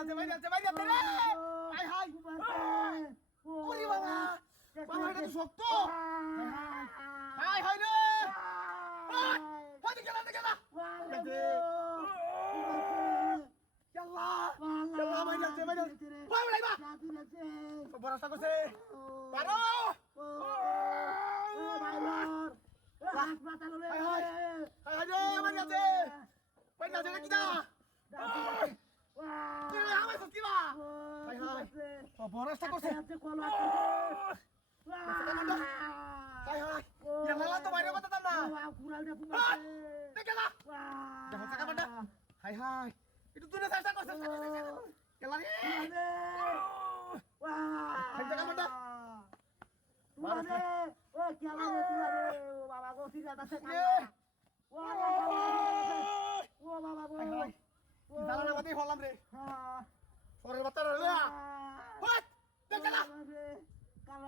যাচ্ছে ভাই যাচ্ছে ভাই যাচ্ছে রে হাই হাই ওরে বাবা বাবা এটা তো শক্ত হাই হাই রে হাই গেলা গেলা ইয়াল্লাহ ইয়াল্লাহ ভাই যাচ্ছে ভাই যাচ্ছে ভাই লাইবা বড়টা করছে পারো ও ভাই হাসপাতাল রে হাই হাই হাই রে ভাই যাচ্ছে ভাই যাচ্ছে কি দা কি রে আমায় সত্যি বা হাই হাই বড়টা করছে হাই হাই ইয়াল্লাহ তো বাইরে কথা না কুড়ালটা পুমাছে দেখে না দেখো টাকা বাটা হাই হাই itu tuh udah saya kok kelari wah jangan benda mana oh kelari tuh baba gua sih atas wah wah baba gua jalan apa nih holam deh sore batar ya hot jangan lah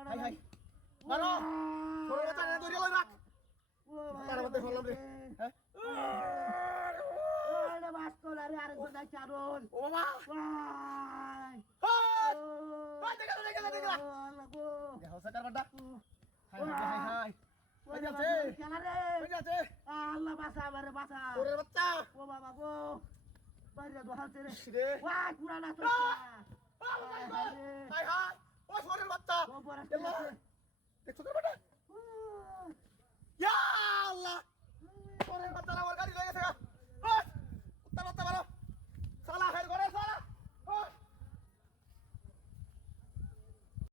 hai hai mana sore batar itu dia lagi batar apa nih holam deh Lari areকজন যাচ্ছে Aral ও বাবা ভাই ভাই দেখা দেখা লাগো দেখো সাকার Badda high high high ওই যাচ্ছে খেলা রে ওই যাচ্ছে আল্লাহ বাঁচা আমারে বাঁচা ওরে বাচ্চা ও বাবা গো বাইরে দোহাতে রে ওয়াই পুরানা তো হাই হাই ও সরের বাচ্চা ও বড় দেখছো সাকার বাড্ডা ইয়া আল্লাহ